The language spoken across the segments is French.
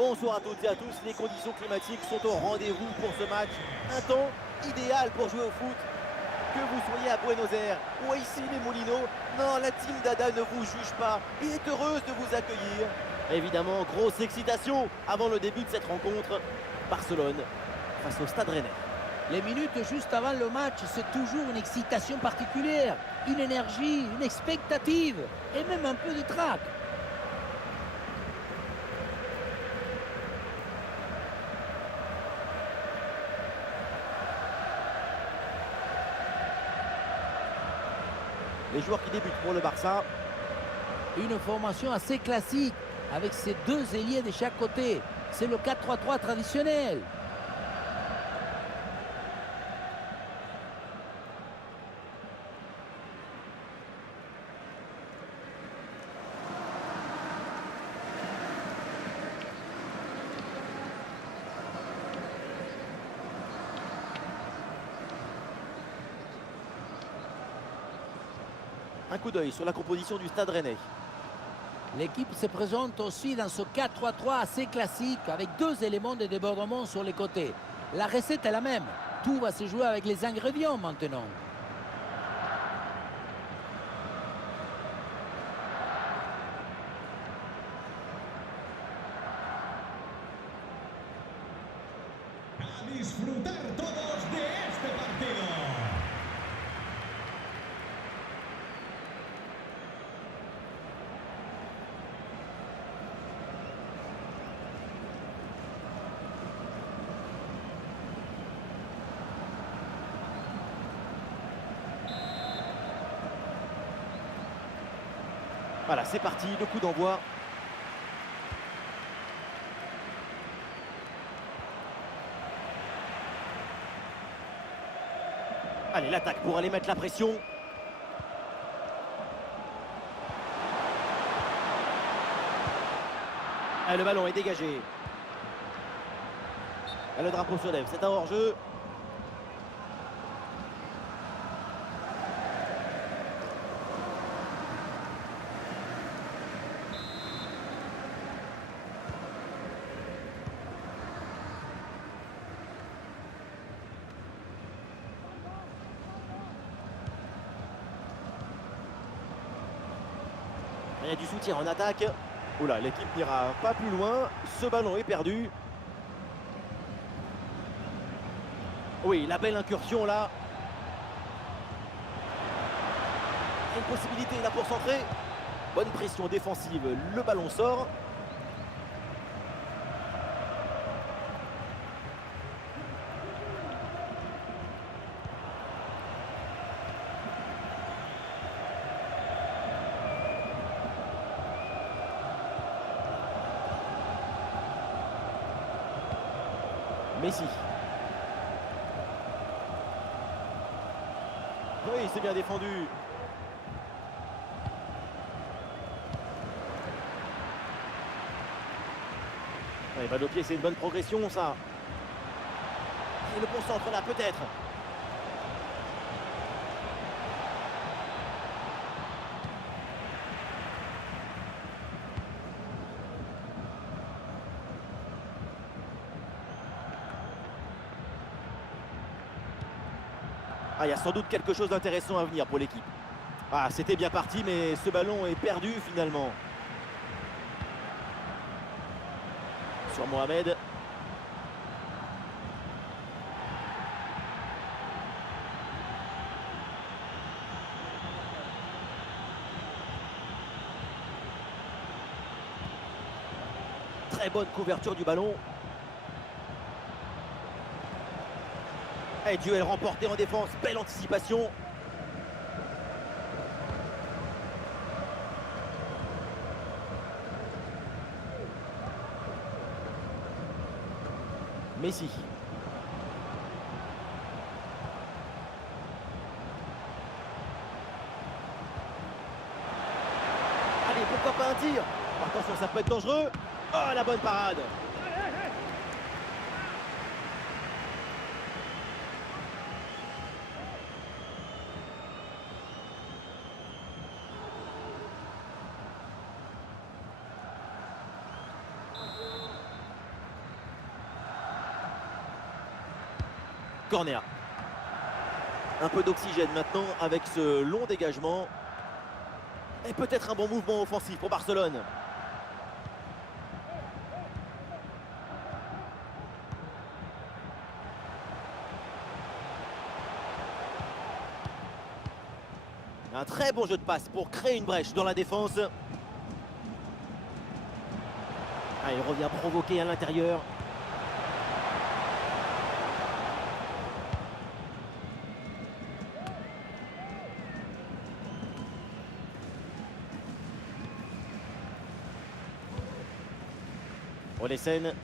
Bonsoir à toutes et à tous, les conditions climatiques sont au rendez-vous pour ce match. Un temps idéal pour jouer au foot. Que vous soyez à Buenos Aires ou ici les Moulineaux, non, la team Dada ne vous juge pas et est heureuse de vous accueillir. Évidemment, grosse excitation avant le début de cette rencontre. Barcelone face au Stade Rennais. Les minutes juste avant le match, c'est toujours une excitation particulière, une énergie, une expectative et même un peu de trac. Les joueurs qui débutent pour le Barça. Une formation assez classique avec ses deux ailiers de chaque côté. C'est le 4-3-3 traditionnel. Un coup d'œil sur la composition du Stade Rennais. L'équipe se présente aussi dans ce 4-3-3 assez classique avec deux éléments de débordement sur les côtés. La recette est la même. Tout va se jouer avec les ingrédients maintenant. A disfrutar todos de este partido. Voilà, c'est parti, le coup d'envoi. Allez, l'attaque pour aller mettre la pression. Ah, le ballon est dégagé. Ah, le drapeau se lève, c'est un hors-jeu. Il y a du soutien en attaque. Oula, l'équipe n'ira pas plus loin. Ce ballon est perdu. Oui, la belle incursion là. Il y a une possibilité là pour centrer. Bonne pression défensive, le ballon sort. Messi. Oui, c'est bien défendu. Allez, balle au pied, c'est une bonne progression, ça. Et le bon centre là, peut-être. Ah, il y a sans doute quelque chose d'intéressant à venir pour l'équipe. Ah, c'était bien parti, mais ce ballon est perdu finalement. Sur Mohamed. Très bonne couverture du ballon. Et duel remporté en défense, belle anticipation. Messi. Allez, pourquoi pas un tir? Attention, ça peut être dangereux. Oh, la bonne parade. Corner. Un peu d'oxygène maintenant avec ce long dégagement. Et peut-être un bon mouvement offensif pour Barcelone. Un très bon jeu de passe pour créer une brèche dans la défense. Ah, il revient provoquer à l'intérieur. Olesen.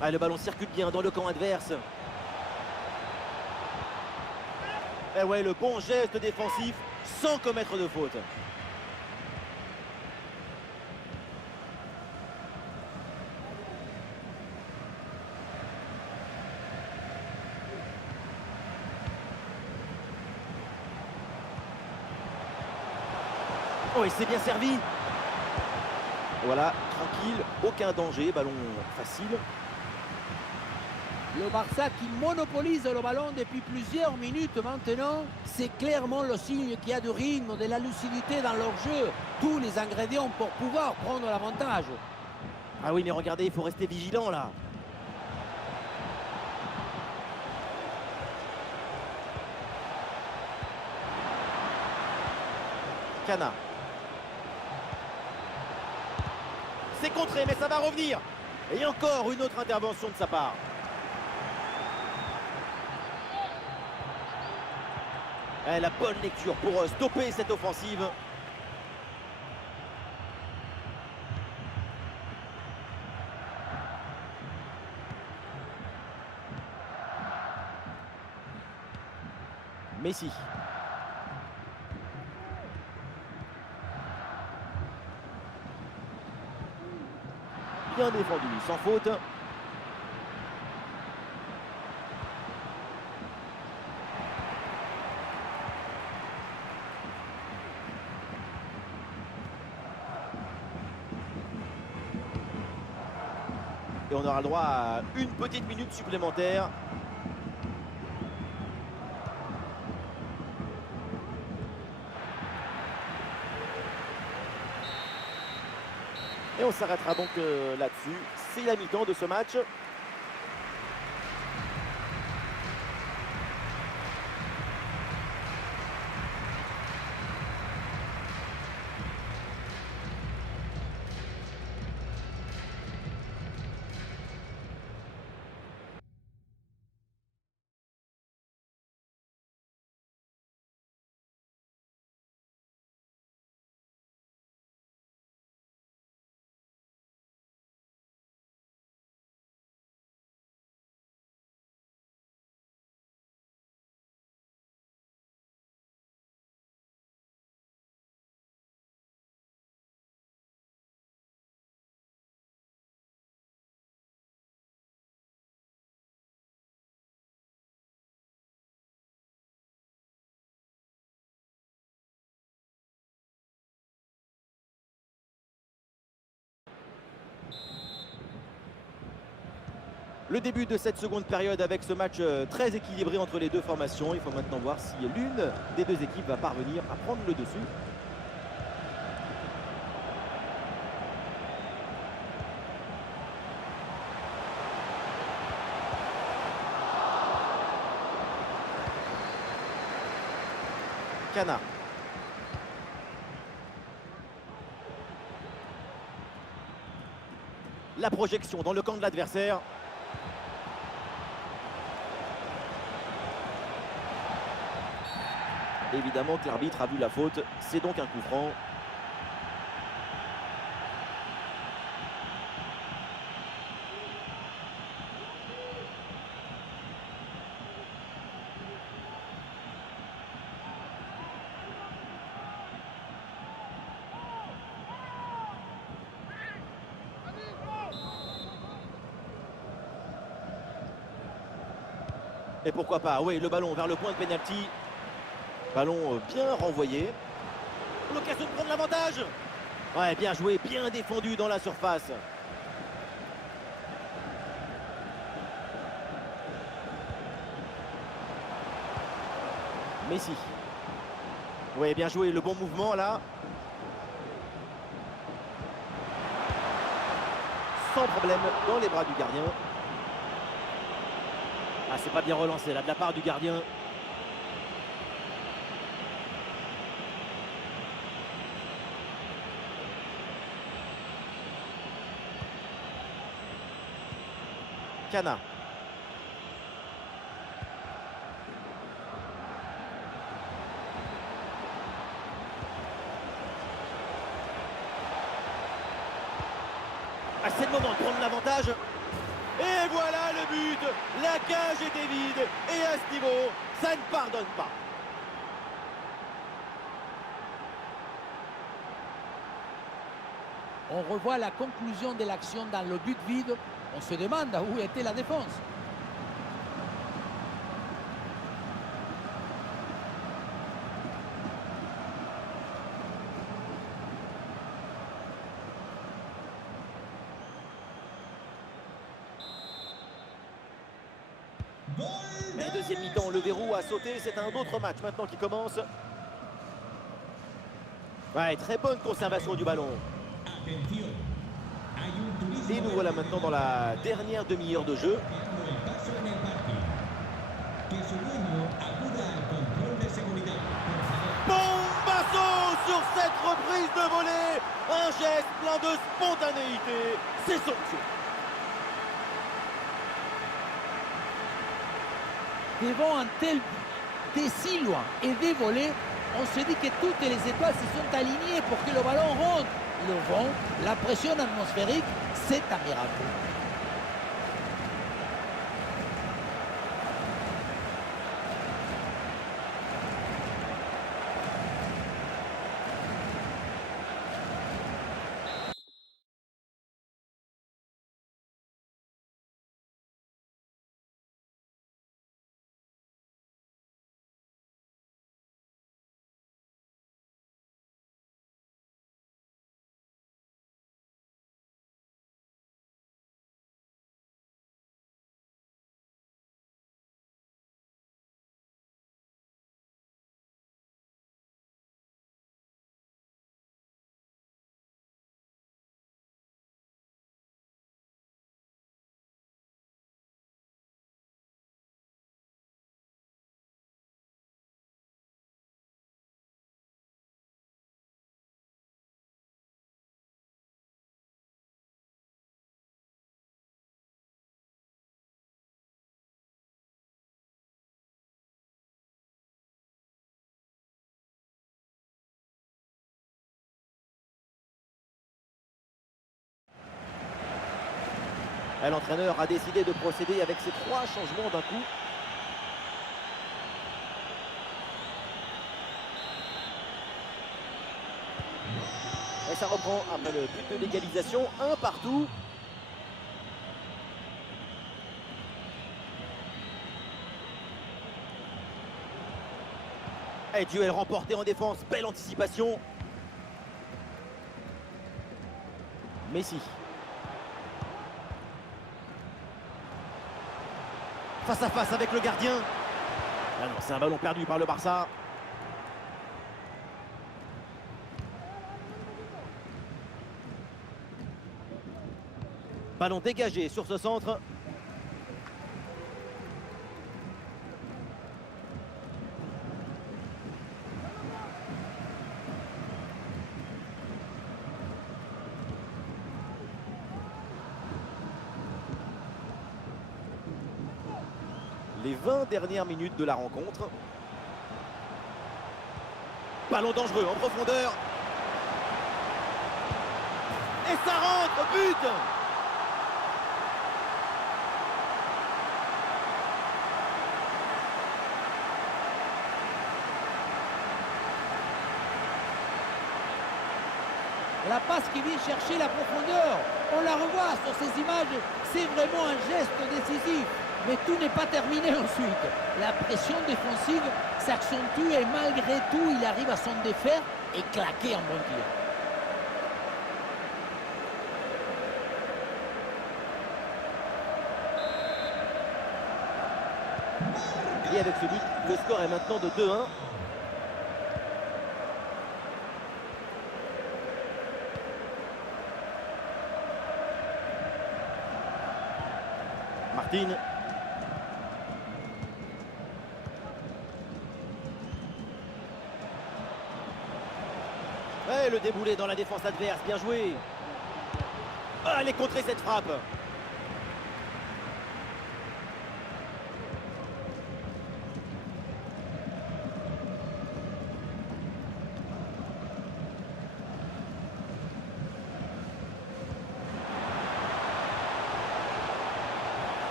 Ah, le ballon circule bien dans le camp adverse. Et ouais, le bon geste défensif sans commettre de faute. Oh, il s'est bien servi. Voilà, tranquille, aucun danger, ballon facile. Le Barça qui monopolise le ballon depuis plusieurs minutes maintenant, c'est clairement le signe qu'il y a du rythme, de la lucidité dans leur jeu. Tous les ingrédients pour pouvoir prendre l'avantage. Ah oui, mais regardez, il faut rester vigilant là. Cana. C'est contré, mais ça va revenir. Et encore une autre intervention de sa part. Et la bonne lecture pour stopper cette offensive. Messi. Bien défendu, sans faute. Et on aura le droit à une petite minute supplémentaire. Et on s'arrêtera donc là-dessus. C'est la mi-temps de ce match. Le début de cette seconde période avec ce match très équilibré entre les deux formations. Il faut maintenant voir si l'une des deux équipes va parvenir à prendre le dessus. Cana. La projection dans le camp de l'adversaire. Évidemment que l'arbitre a vu la faute, c'est donc un coup franc. Et pourquoi pas, oui, le ballon vers le point de pénalty. Ballon bien renvoyé. L'occasion de prendre l'avantage. Ouais, bien joué, bien défendu dans la surface. Messi. Oui, bien joué, le bon mouvement là. Sans problème dans les bras du gardien. Ah, c'est pas bien relancé là de la part du gardien. Cana. Ah, c'est le moment de prendre l'avantage. Et voilà le but. La cage était vide. Et à ce niveau, ça ne pardonne pas. On revoit la conclusion de l'action dans le but vide. On se demande où était la défense. Mais deuxième mi-temps, le verrou a sauté. C'est un autre match maintenant qui commence. Ouais, très bonne conservation du ballon. Atención. Hay un turismo Et nous voilà maintenant dans la dernière demi-heure de jeu. bloqueando el paso en el parking. Que su dueño acuda al control de seguridad, por favor. Bombasso sur cette reprise de volée. Un geste plein de spontanéité. C'est somptueux. Devant un tel but, de si loin et des volets, on se dit que toutes les étoiles se sont alignées pour que le ballon rentre. Le vent, la pression atmosphérique, c'est un miracle. L'entraîneur a décidé de procéder avec ces 3 changements d'un coup. Et ça reprend après le but de l'égalisation, 1 partout. Et duel remporté en défense, belle anticipation. Messi. Face à face avec le gardien. Ah non, c'est un ballon perdu par le Barça. Ballon dégagé sur ce centre. Les 20 dernières minutes de la rencontre. Ballon dangereux en profondeur. Et ça rentre, but! La passe qui vient chercher la profondeur. On la revoit sur ces images. C'est vraiment un geste décisif. Mais tout n'est pas terminé ensuite. La pression défensive s'accentue et malgré tout, il arrive à s'en défaire et claquer en bon tir. Et avec ce but, le score est maintenant de 2-1. Martin. Ouais, le déboulé dans la défense adverse, bien joué. Ah, elle est contrée cette frappe.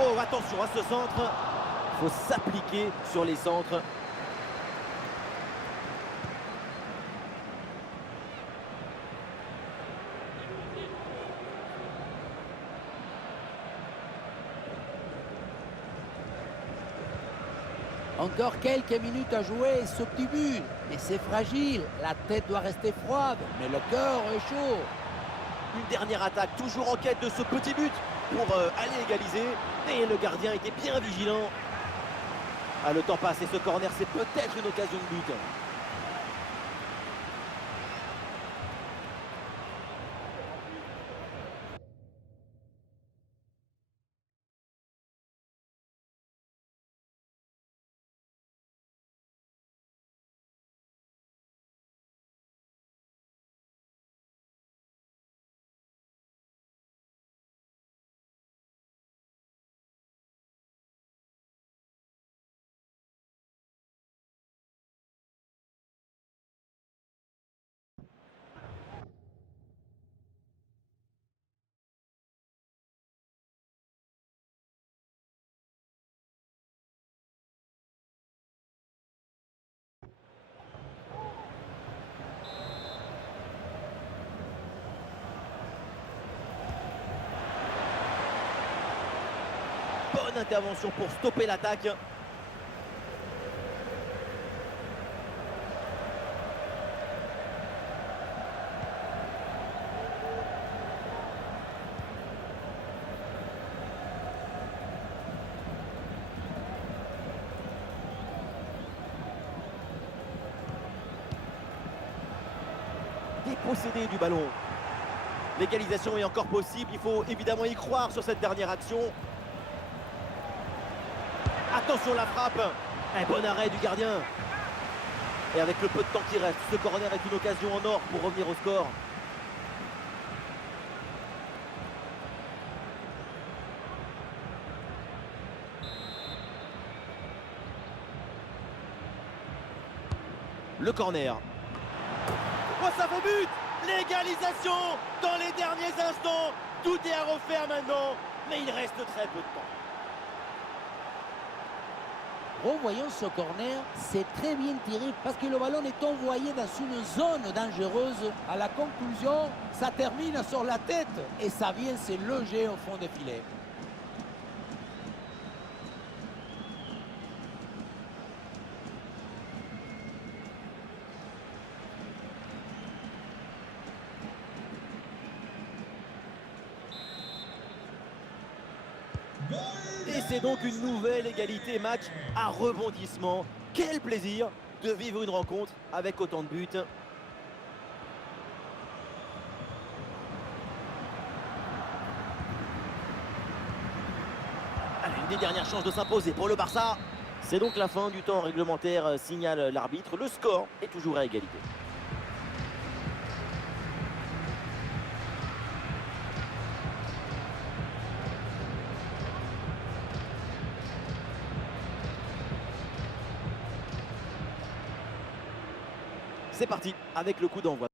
Oh, attention à ce centre. Il faut s'appliquer sur les centres. Encore quelques minutes à jouer, ce petit but. Mais c'est fragile, la tête doit rester froide, mais le cœur est chaud. Une dernière attaque, toujours en quête de ce petit but pour aller égaliser. Et le gardien était bien vigilant. Ah, le temps passe et ce corner, c'est peut-être une occasion de but. Bonne intervention pour stopper l'attaque. Dépossédé du ballon. L'égalisation est encore possible. Il faut évidemment y croire sur cette dernière action. Attention la frappe. Un bon arrêt du gardien. Et avec le peu de temps qui reste, ce corner est une occasion en or pour revenir au score. Le corner. Oh, ça vaut but! L'égalisation dans les derniers instants. Tout est à refaire maintenant, mais il reste très peu de temps. Revoyons ce corner, c'est très bien tiré parce que le ballon est envoyé dans une zone dangereuse. À la conclusion, ça termine sur la tête et ça vient se loger au fond des filets. Et c'est donc une nouvelle égalité, match à rebondissement. Quel plaisir de vivre une rencontre avec autant de buts. Allez, une des dernières chances de s'imposer pour le Barça. C'est donc la fin du temps réglementaire, signale l'arbitre. Le score est toujours à égalité. C'est parti avec le coup d'envoi.